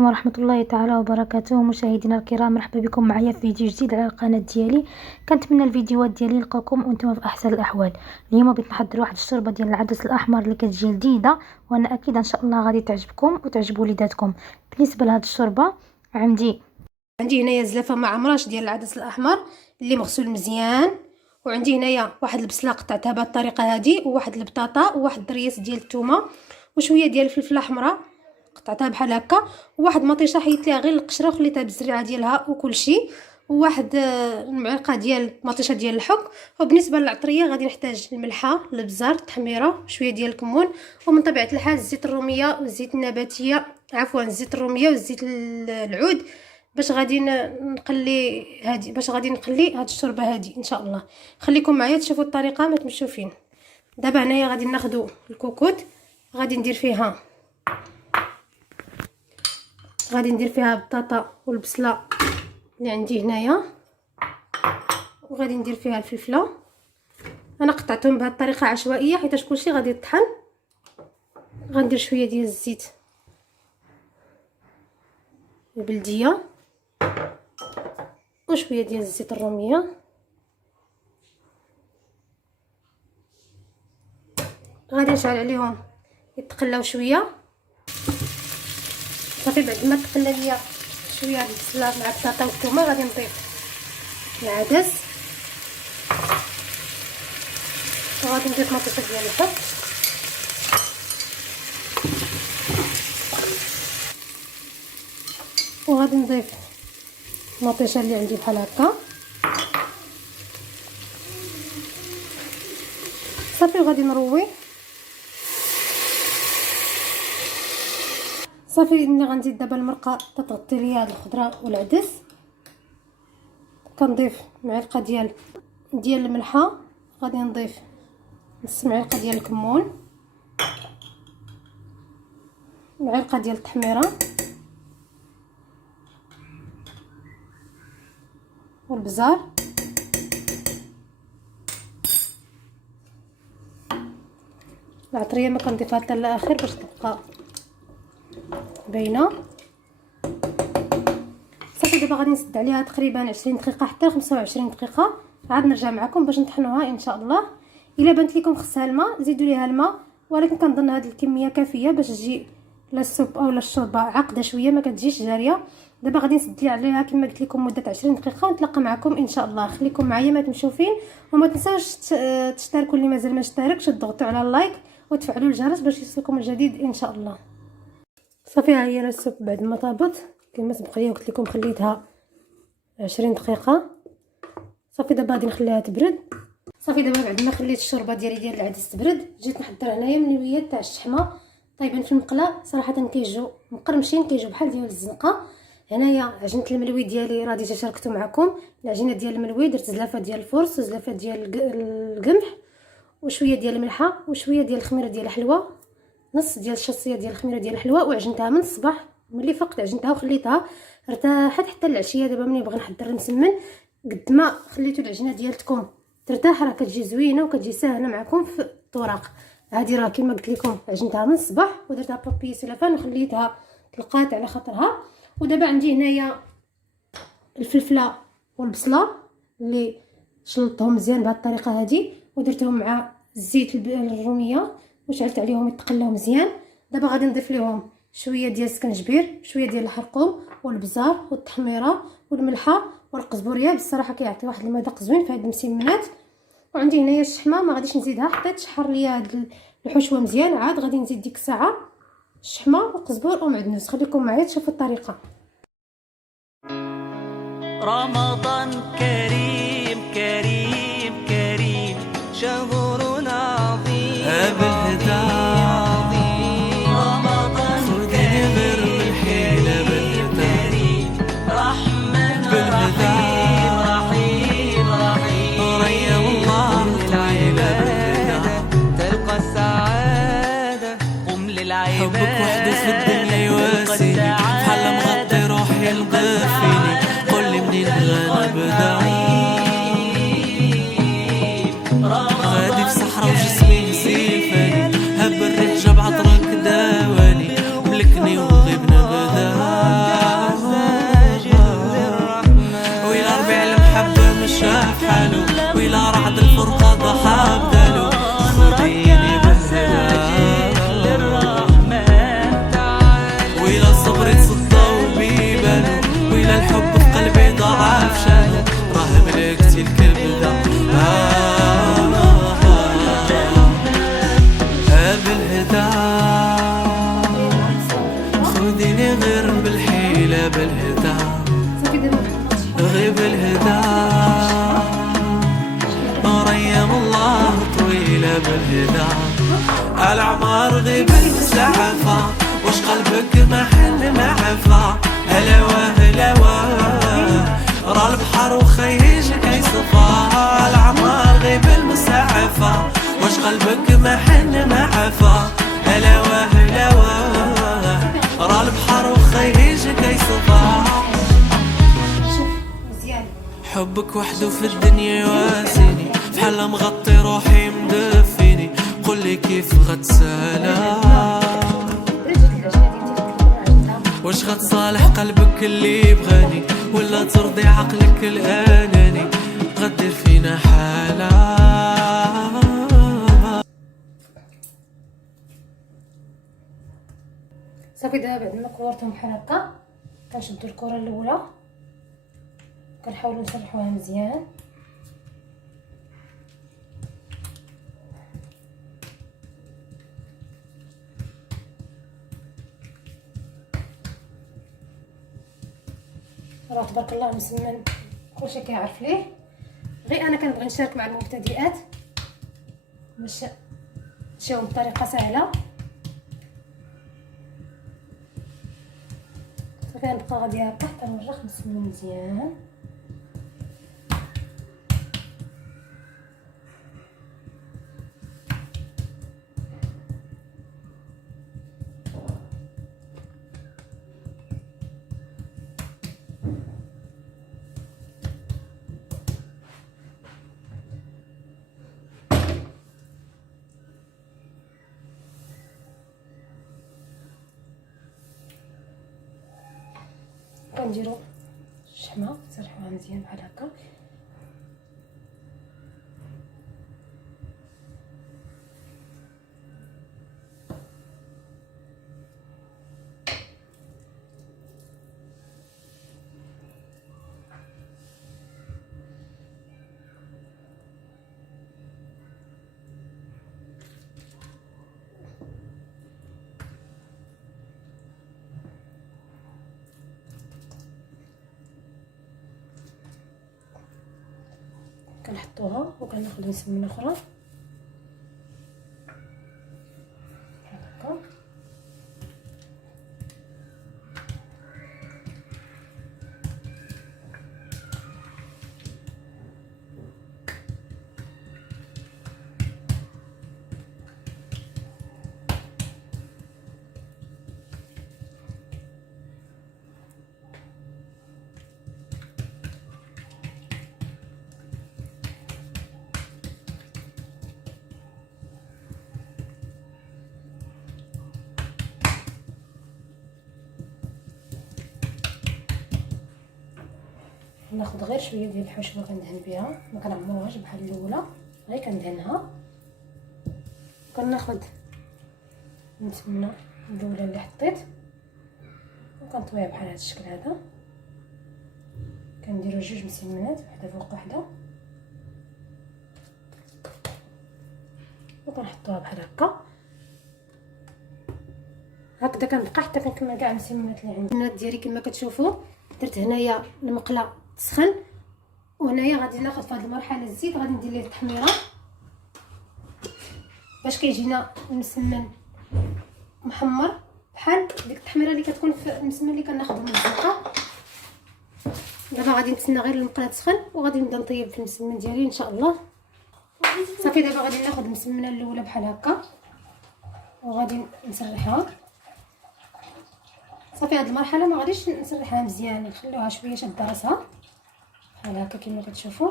ورحمة الله تعالى وبركاته. مشاهدينا الكرام، مرحبا بكم معايا في فيديو جديد على القناة ديالي. كنتمنى الفيديوهات ديالي نلقاكم وانتم في احسن الاحوال. اليوم بغيت نحضر واحد الشوربه ديال العدس الاحمر اللي كتجي لذيذه، وانا اكيد ان شاء الله غادي تعجبكم وتعجب وليداتكم. بالنسبه لهاد الشوربه عندي هنايا زلافه مع عمراش ديال العدس الاحمر اللي مغسول مزيان، وعندي هنايا واحد البصله قطعتها بهذه الطريقه هذه، وواحد البطاطا، وواحد الرياس ديال الثومه، وشويه ديال الفلفله حمراء قطعتها بحال هكا، وواحد مطيشه حيدت ليها غير القشره وخليتها بالزريعه ديالها وكلشي، وواحد المعلقه ديال مطيشه ديال الحك. وبالنسبه للعطريه غادي نحتاج الملحه، البزار، التحميره، شويه ديال الكمون، ومن طبيعه الحال الزيت الروميه والزيت النباتيه، عفوا الزيت الروميه والزيت العود، باش غادي نقلي هاد الشوربه هادي ان شاء الله. خليكم معايا تشوفوا الطريقه، ما تمشوا فين. دابا هنايا غادي ناخذوا الكوكوت، غادي ندير فيها البطاطا والبصله اللي عندي هنايا، وغادي ندير فيها الفلفله. انا قطعتهم بهذه الطريقه عشوائيه حيت كلشي غادي يطحن. غندير شويه ديال الزيت البلديه وشويه ديال الزيت الروميه، غادي نشعل عليهم يتقلاو شويه. صافي بعد ما تقلى ليا شويه البصله مع البطاطا والثومه غادي نضيف العدس، وغادي نضيف مطيشه ديال الحك، وغادي نضيف المطيشه اللي عندي بحال هكا. صافي وغادي نروي. صافي ملي غنزيد دابا المرقه تتغطي ليا هاد الخضره والعدس، كنضيف معلقه ديال الملحه، غادي نضيف نص معلقه ديال الكمون، معلقه ديال التحميره والبزار، العطريه ما كنضيفها حتى الاخر باش تبقى باينه. صافي دابا غادي نسد عليها تقريبا 20 دقيقه حتى 25 دقيقه، عاد نرجع معكم باش نطحنوها ان شاء الله. الا بانت لكم خصها الماء زيدوا ليها الماء، ولكن كنظن هذه الكميه كافيه باش تجي لا السوب او لا الشوربه عقده شويه، ما كتجيش جاريه. دابا غادي نسد عليها كما قلت لكم مده 20 دقيقه، ونتلاقى معكم ان شاء الله. خليكم معايا ما تمشوا فين، وما تنساوش تشتركوا اللي مازال ما اشتركش، تضغطوا على اللايك وتفعلوا الجرس باش يوصلكم الجديد ان شاء الله. صافي ها هي السوب بعد ما طابت كما سبق لي قلت لكم خليتها 20 دقيقه. صافي دابا غادي نخليها تبرد. صافي دابا بعد ما خليت الشوربه ديال العدس تبرد، جيت نحضر هنايا منويات تاع الشحمه طايبين في المقله. صراحه كيجيو مقرمشين، كيجيو بحال ديال الزنقه. هنايا عجينه الملوي ديالي راه ديجا شاركته معكم. العجينه ديال الملوي درت زلافه ديال الفرص وزلافه ديال القمح وشويه ديال الملحه وشويه ديال الخميره ديال الحلوه، نص ديال الشاصيه ديال الخميره ديال الحلوه، وعجنتها من الصباح. ملي فقت عجنتها وخليتها ارتاحت حتى العشيه. دابا ملي بغي نحضر المسمن، قد ما خليتو العجينه ديالتكم ترتاح راه كتجي زوينه وكتجي ساهله معكم في الطراق. هذه راه كما قلت لكم عجنتها من الصباح ودرتها بابي سلافان وخليتها تلقات على خاطرها. ودابا عندي هنايا الفلفله والبصله اللي شلطتهم مزيان بهذه الطريقه هذه، ودرتهم مع الزيت الروميه وشعلت عليهم يتقلاو مزيان. دابا غادي نضيف لهم شويه ديال السكنجبير، شويه ديال الحرقوم والبزار والتحميره والملحه والقزبوريه. بصراحه كيعطي واحد المذاق زوين في هاد المسمنات. وعندي هنايا الشحمه ما غاديش نزيدها، حطيت شحر ليا هاد الحشوه مزيان، عاد غادي نزيد ديك الساعه الشحمه والقزبور ومعدنوس. خليكم معايا تشوفوا الطريقه. رمضان كريم كريم كريم شهر عظيم بالهدى رمضان كريم كريم كريم رحمن رحيم رحيم رحيم ريا الله للعبادة تلقى السعادة قم للعبادة حبك وحده في الدنيا يواسيني بحال مغطي روحي القافيني قولي منين غنبدا غادي في صحرا وجسمي نسيفاني غير بالحيلة بالهدى صافي دابا غير بالهدى وريم الله طويلة بالهدى الأعمار غير بالمسعفة واش قلبك ما حن ما عفا هلاوة هلاوة راه البحر وخيش كيصفى الأعمار غير بالمسعفة واش قلبك ما حن ما عفا هلاوة هلاوة راه البحر وخيش كيصفى حبك وحده في الدنيا يواسيني بحال مغطي روحي مدفيني قولي كيف غتسالى واش غتصالح قلبك اللي بغاني ولا ترضي عقلك الاناني غدير فينا حالة صافي دابا بعد ما كورتهم بحال هكا كنشدو الكره الاولى كنحاولوا نسرحوها مزيان راه تبارك الله مسمن كلشي كيعرف ليه غير انا كنبغي نشارك مع المبتدئات باش نمشيو بطريقه سهله صافي نبقى غادي هكا حتى نورخ نسمن مزيان كنديرو الشحمه نسرحوها مزيان بحال هكا كنحطوها وكناخدو مسمنه اخرى هكا ناخذ غير شويه ديال الحشوه كندهن بها ما كنعمروهاش بحال الاولى غير كندهنها كناخذ نتمنى الاولى اللي حطيت وكنطويها بحال هذا الشكل هذا كنديروا جوج مسمنات وحده فوق وحده وكنحطوها بحال هكا هكذا كنبقى حتى كنكمل كاع المسمنات اللي عندي. البنات ديالي كما كتشوفوا درت هنايا المقله تسخن وهنايا غادي ناخذ في هذه المرحله الزيت غادي ندير ليه التحميره باش كيجينا المسمن محمر بحال ديك التحميره اللي كتكون في المسمن اللي كناخذو من الزنقه. دابا غادي نتسنى غير المقله تسخن وغادي نبدا نطيب في المسمن ديالي ان شاء الله. صافي دابا غادي ناخذ المسمنه الاولى بحال هكا وغادي نسرحها. صافي هاد المرحله ما غاديش نسرحها مزيان نخليوها شويه شاده راسها بحال هكا كما كتشوفوا.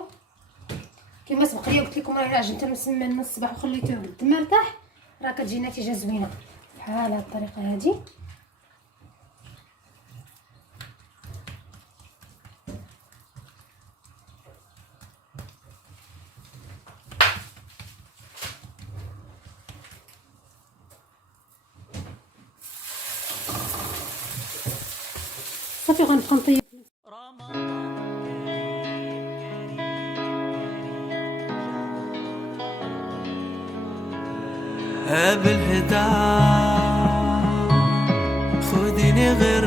كما سبق لي قلت لكم راه الا عجنت المسمن من الصباح وخليتوه قد ما ارتاح راه كتجي نتيجه زوينه بحال هاد الطريقه هادي. صافي غنبقى نطيب بالهدى خذيني غير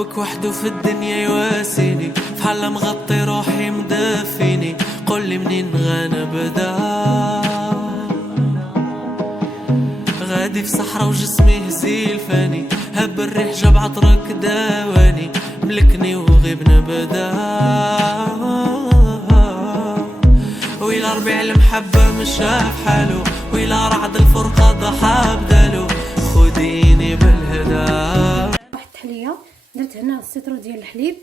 حبك وحده في الدنيا يواسيني، فحال مغطي روحي مدفيني، قولي منين غنبدا. غادي في صحرا وجسمي هزيل فاني، هب الريح جاب عطرك داواني، ملكني وغيب نبدا. ويلا ربيع المحبة مش شاف حالو، ويلا رعد الفرقة ضحى بدالو، خديني بالهدا. واحد التحليه درت هنا السيترو ديال الحليب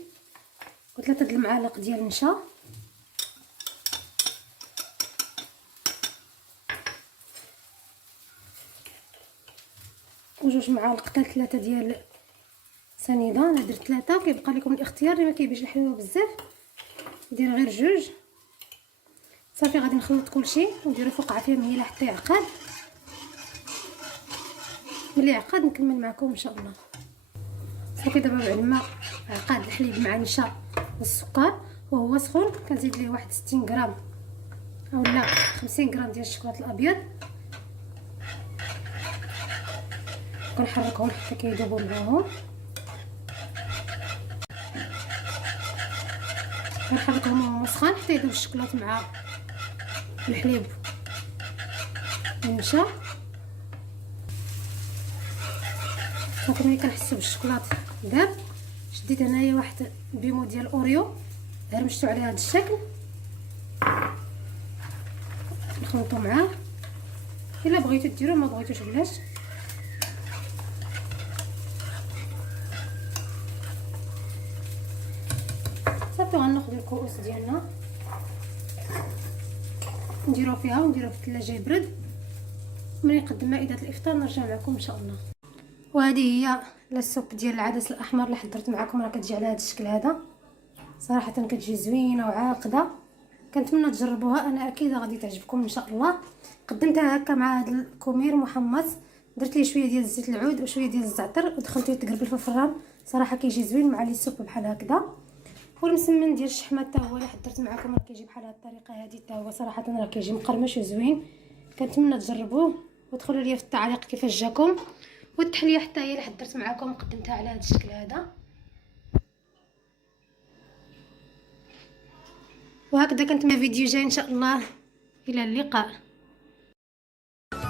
و3 د المعالق ديال النشا، و2 معالق حتى 3 ديال سنيده. انا درت 3، كيبقى لكم الاختيار اللي ما كيبيش الحلوه بزاف دير غير 2. صافي غادي نخلط كلشي ونديرو فوق عافيه مهيله حتى يعقد. ملي يعقد نكمل معكم ان شاء الله. صافي دابا بعد ما عقد الحليب مع النشا والسكر وهو سخون، كنزيد ليه واحد 60 غرام اولا 50 غرام ديال الشوكولاط الابيض، كنحركهم حتى كيذوبوا معاهم. كنحركهم وهو سخون حتى يذوب الشوكولاط مع الحليب والنشا. صافي ملي كنحسو بالشوكولاط داب، شديت هنايا واحد بيمو ديال اوريو هرمشتو على هذا الشكل، نخلطو معاه. الا بغيتو ديروه ما بغيتوش بلاش. صافي غناخدو الكؤوس ديالنا نديروه فيها ونديروه في الثلاجه يبرد. ملي نقدم مائده الافطار نرجع معكم ان شاء الله. وهذه هي السوب ديال العدس الاحمر اللي حضرت معكم، راه كتجي على هذا الشكل هذا. صراحه كتجي زوينه وعاقده، كنتمنى تجربوها، انا اكيد غادي تعجبكم ان شاء الله. قدمتها هكا مع هذا الكومير محمص، درت ليه شويه ديال زيت العود وشويه ديال الزعتر ودخلته يتقربل في الفران. صراحه كيجي زوين مع لي سوب بحال هكذا. والمسمن ديال الشحمه حتى هو اللي حضرت معكم راه كيجي بحال هذه الطريقه هذه، حتى هو صراحه راه كيجي مقرمش وزوين. كنتمنى تجربوه وتدخلوا لي في التعليق كيفاش جاكم. والتحليه حتى هي اللي حضرت معكم قدمتها على هذا الشكل هذا. وهكذا كنتمنى فيديو جاي ان شاء الله. الى اللقاء.